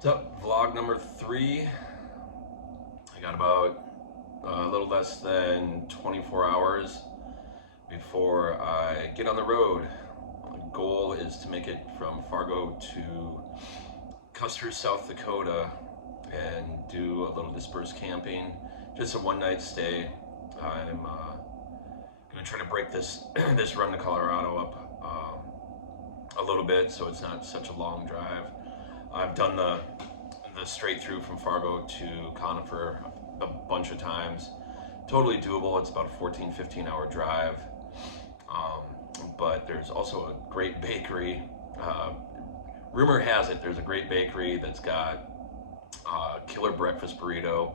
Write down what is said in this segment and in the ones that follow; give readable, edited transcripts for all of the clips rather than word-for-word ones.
What's up? Vlog number 3. I got about a little less than 24 hours before I get on the road. My goal is to make it from Fargo to Custer, South Dakota, and do a little dispersed camping. Just a one-night stay. I'm gonna try to break this this run to Colorado up a little bit, so it's not such a long drive. I've done the straight through from Fargo to Conifer a bunch of times. Totally doable. It's about a 14-15 hour drive. Um, but there's also a great bakery. Rumor has it there's a great bakery that's got a killer breakfast burrito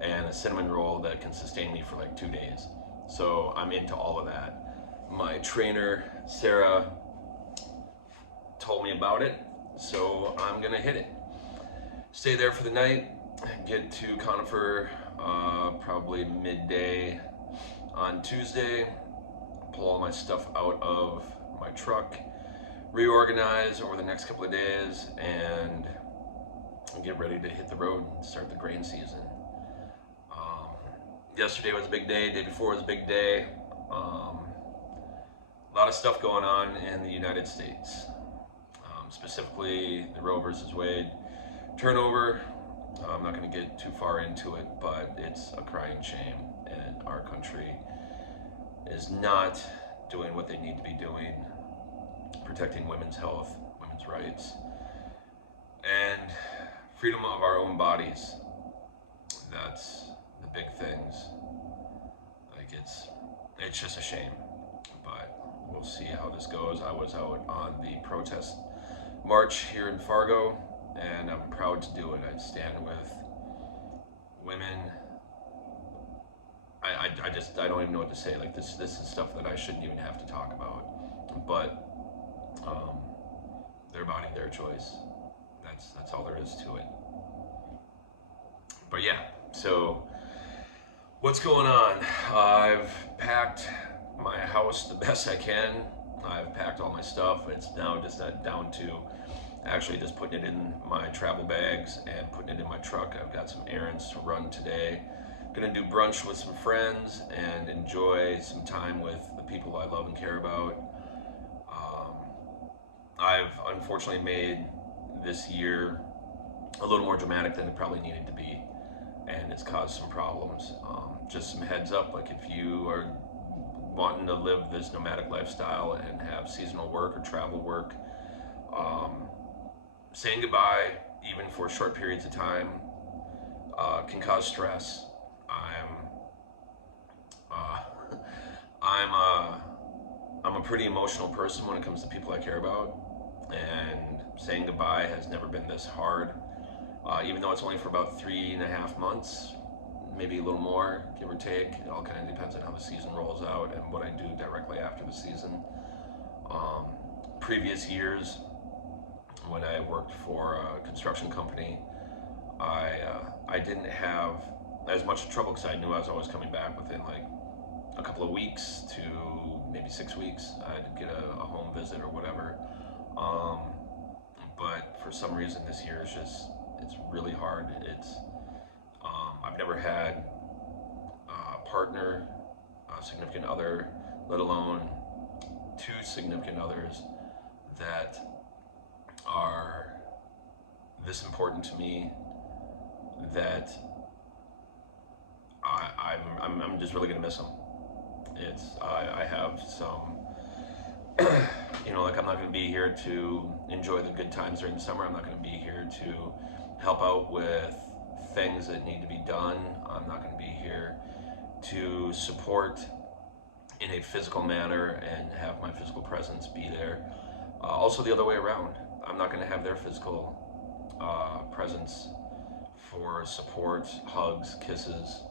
and a cinnamon roll that can sustain me for like 2 days. So I'm into all of that. My trainer, Sarah, told me about it, so I'm gonna hit it. Stay there for the night, get to Conifer probably midday on Tuesday, pull all my stuff out of my truck, reorganize over the next couple of days, and get ready to hit the road and start the grain season. Yesterday was a big day, day before was a big day. A lot of stuff going on in the United States, specifically the Roe versus Wade turnover. I'm not going to get too far into it, but it's a crying shame, and our country is not doing what they need to be doing, protecting women's health, women's rights, and freedom of our own bodies. That's the big things. Like it's just a shame, but we'll see how this goes. I was out on the protest march here in Fargo, and I'm proud to do it. I stand with women. I don't even know what to say. Like this is stuff that I shouldn't even have to talk about. But their body, their choice. That's all there is to it. But yeah, so what's going on? I've packed my house the best I can. I've packed all my stuff. It's now just down to actually just putting it in my travel bags and putting it in my truck. I've got some errands to run today. Gonna do brunch with some friends and enjoy some time with the people I love and care about. I've unfortunately made this year a little more dramatic than it probably needed to be, and it's caused some problems. Just some heads up, like if you are wanting to live this nomadic lifestyle and have seasonal work or travel work, saying goodbye, even for short periods of time, can cause stress. Uh, I'm a pretty emotional person when it comes to people I care about, and saying goodbye has never been this hard. Even though it's only for about 3.5 months, maybe a little more, give or take. It all kind of depends on how the season rolls out and what I do directly after the season. Previous years, when I worked for a construction company, I didn't have as much trouble because I knew I was always coming back within like a couple of weeks to maybe 6 weeks. I'd get a home visit or whatever. But for some reason this year it's really hard. I've never had a partner, a significant other, let alone 2 significant others that are this important to me, that I'm just really gonna miss them. I have some, like I'm not gonna be here to enjoy the good times during the summer. I'm not gonna be here to help out with things that need to be done. I'm not gonna be here to support in a physical manner and have my physical presence be there. Also the other way around. I'm not gonna have their physical presence for support, hugs, kisses,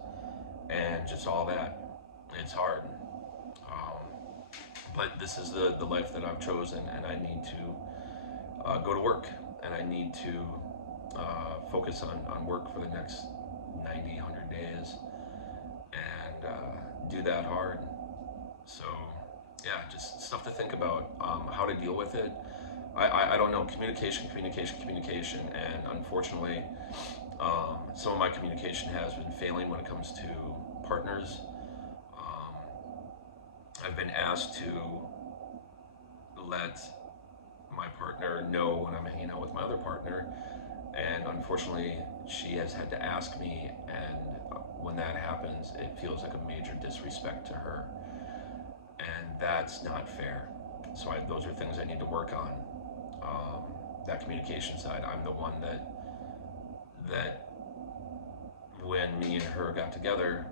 and just all that. It's hard. But this is the life that I've chosen, and I need to go to work, and I need to focus on work for the next 90, 100 days, and do that hard. So yeah, just stuff to think about, how to deal with it. I don't know, communication, and unfortunately, some of my communication has been failing when it comes to partners. Um, I've been asked to let my partner know when I'm hanging out with my other partner, and unfortunately, she has had to ask me, and when that happens, it feels like a major disrespect to her, and that's not fair. So those are things I need to work on. That communication side, I'm the one that when me and her got together,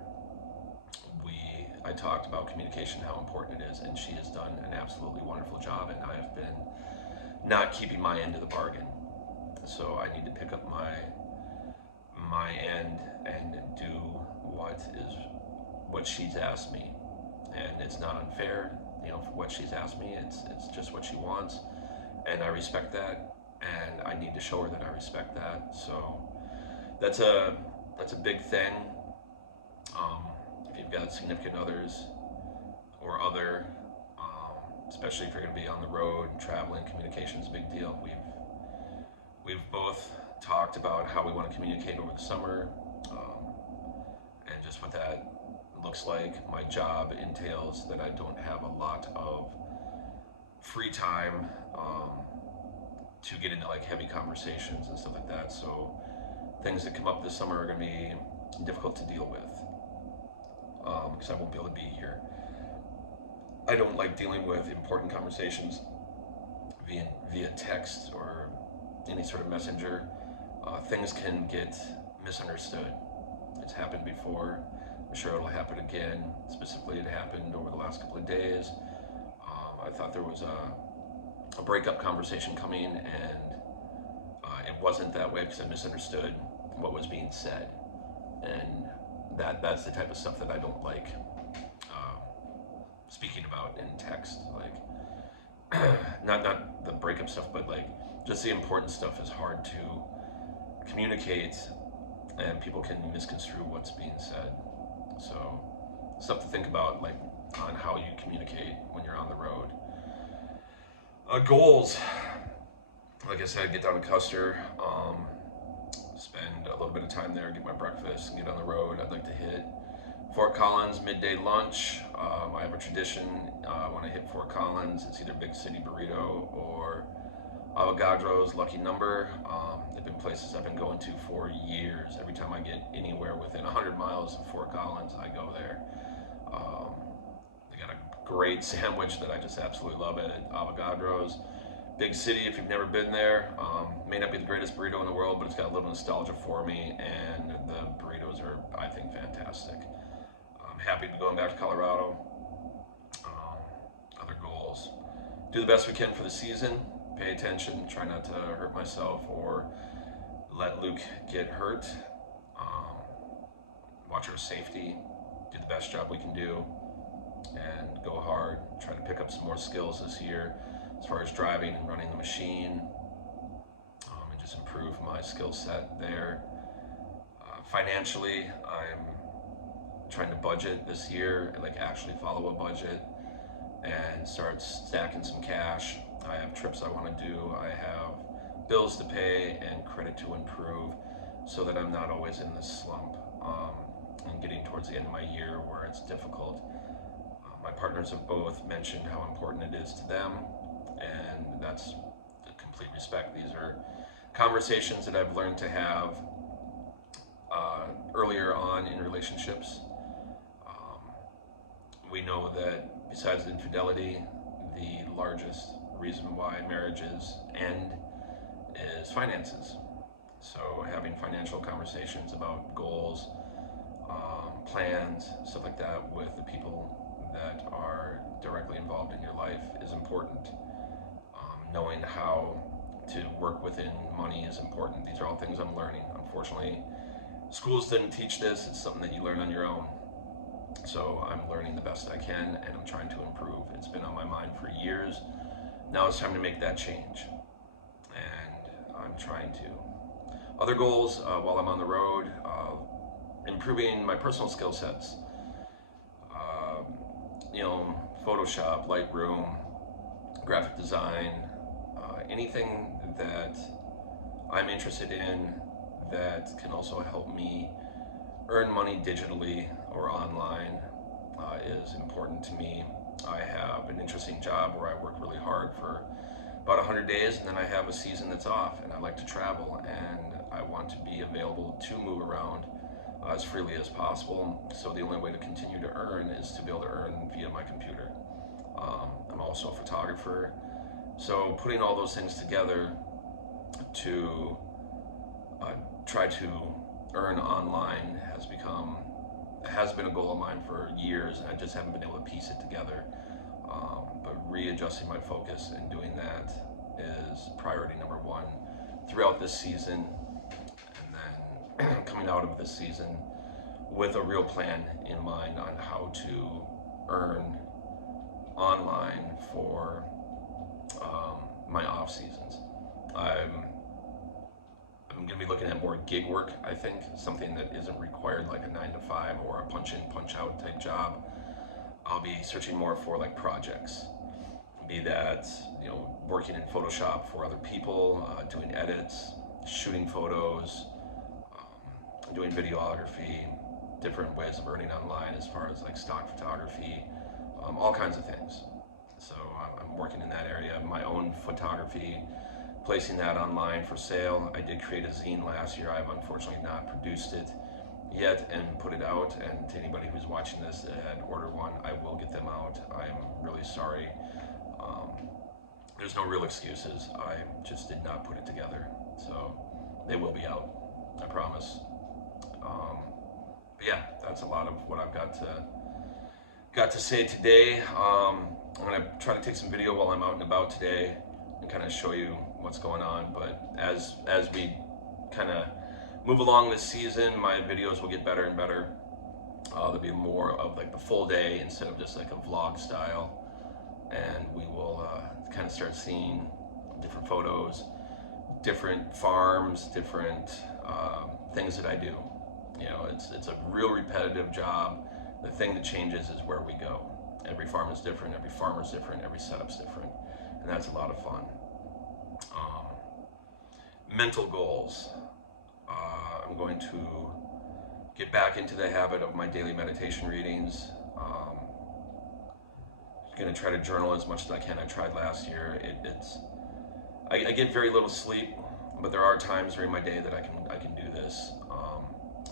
I talked about communication, how important it is, and she has done an absolutely wonderful job, and I have been not keeping my end of the bargain. So I need to pick up my end and do what she's asked me, and it's not unfair. For what she's asked me, it's just what she wants, and I respect that, and I need to show her that I respect that. So that's a big thing. If you've got significant others or other, especially if you're going to be on the road and traveling, communication is a big deal. We've both talked about how we want to communicate over the summer, and just what that looks like. My job entails that I don't have a lot of free time to get into like heavy conversations and stuff like that. So things that come up this summer are going to be difficult to deal with, because I won't be able to be here. I don't like dealing with important conversations via text or any sort of messenger. Things can get misunderstood. It's happened before. I'm sure it'll happen again. Specifically, it happened over the last couple of days. I thought there was a breakup conversation coming, and it wasn't that way because I misunderstood what was being said, and that's the type of stuff that I don't like speaking about in text. Like not the breakup stuff, but like just the important stuff is hard to communicate, and people can misconstrue what's being said. So stuff to think about, like on how you communicate when you're on the road. Goals, like I said, get down to Custer, spend a little bit of time there, get my breakfast, and get on the road. I'd like to hit Fort Collins midday lunch. I have a tradition when I hit Fort Collins, it's either Big City Burrito or Avogadro's Lucky Number. They've been places I've been going to for years. Every time I get anywhere within 100 miles of Fort Collins, I go there. They got a great sandwich that I just absolutely love at Avogadro's. Big City, if you've never been there, may not be the greatest burrito in the world, but it's got a little nostalgia for me, and the burritos are, I think, fantastic. I'm happy to be going back to Colorado. Other goals: do the best we can for the season. Pay attention. Try not to hurt myself or let Luke get hurt. Watch our safety. Do the best job we can do, and go hard. Try to pick up some more skills this year as far as driving and running the machine, and just improve my skill set there. Financially, I'm trying to budget this year, and like actually follow a budget and start stacking some cash. I have trips I want to do. I have bills to pay and credit to improve, so that I'm not always in this slump, and getting towards the end of my year where it's difficult. My partners have both mentioned how important it is to them, and that's the complete respect. These are conversations that I've learned to have earlier on in relationships. We know that besides infidelity, the largest reason why marriages end is finances. So having financial conversations about goals, plans, stuff like that with the people that are directly involved in your life is important. Knowing how to work within money is important. These are all things I'm learning. Unfortunately, schools didn't teach this. It's something that you learn on your own. So I'm learning the best I can, and I'm trying to improve. It's been on my mind for years. Now it's time to make that change, and I'm trying to. Other goals while I'm on the road: improving my personal skill sets. Photoshop, Lightroom, graphic design, anything that I'm interested in that can also help me earn money digitally or online is important to me. I have an interesting job where I work really hard for about 100 days, and then I have a season that's off, and I like to travel, and I want to be available to move around as freely as possible. So the only way to continue to earn is to be able to earn via my computer. I'm also a photographer, so putting all those things together to try to earn online has been a goal of mine for years, and I just haven't been able to piece it together. But readjusting my focus and doing that is priority number one throughout this season, and then coming out of this season with a real plan in mind on how to earn online for my off seasons. I'm going to be looking at more gig work, I think, something that isn't required like a 9 to 5 or a punch in, punch out type job. I'll be searching more for like projects, be that, working in Photoshop for other people, doing edits, shooting photos, doing videography, different ways of earning online as far as like stock photography, all kinds of things. So I'm working in that area. My own photography, placing that online for sale. I did create a zine last year. I've unfortunately not produced it yet and put it out, and to anybody who's watching this and order one, I will get them out. I'm really sorry. There's no real excuses. I just did not put it together, so they will be out, I promise. But yeah, that's a lot of what I've got to say today. I'm gonna try to take some video while I'm out and about today and kind of show you what's going on. But as we kind of move along this season, my videos will get better and better. There'll be more of like the full day instead of just like a vlog style, and we will kind of start seeing different photos, different farms, different things that I do. It's a real repetitive job. The thing that changes is where we go. Every farm is different, every farmer's different, every setup's different, and that's a lot of fun. Mental goals. I'm going to get back into the habit of my daily meditation readings. Going to try to journal as much as I can. I tried last year. I get very little sleep, but there are times during my day that I can do this.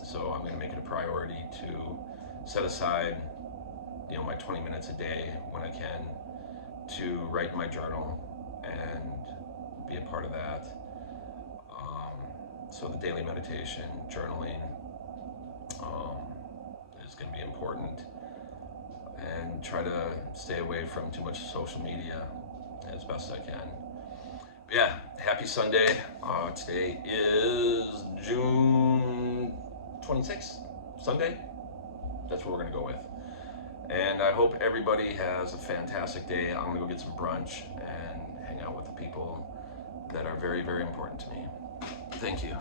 So I'm going to make it a priority to set aside, my 20 minutes a day when I can to write in my journal and be a part of that. So the daily meditation, journaling is going to be important, and try to stay away from too much social media as best I can. But yeah, happy Sunday. Today is June 26th, Sunday. That's what we're going to go with. And I hope everybody has a fantastic day. I'm going to go get some brunch and hang out with the people that are very, very important to me. Thank you.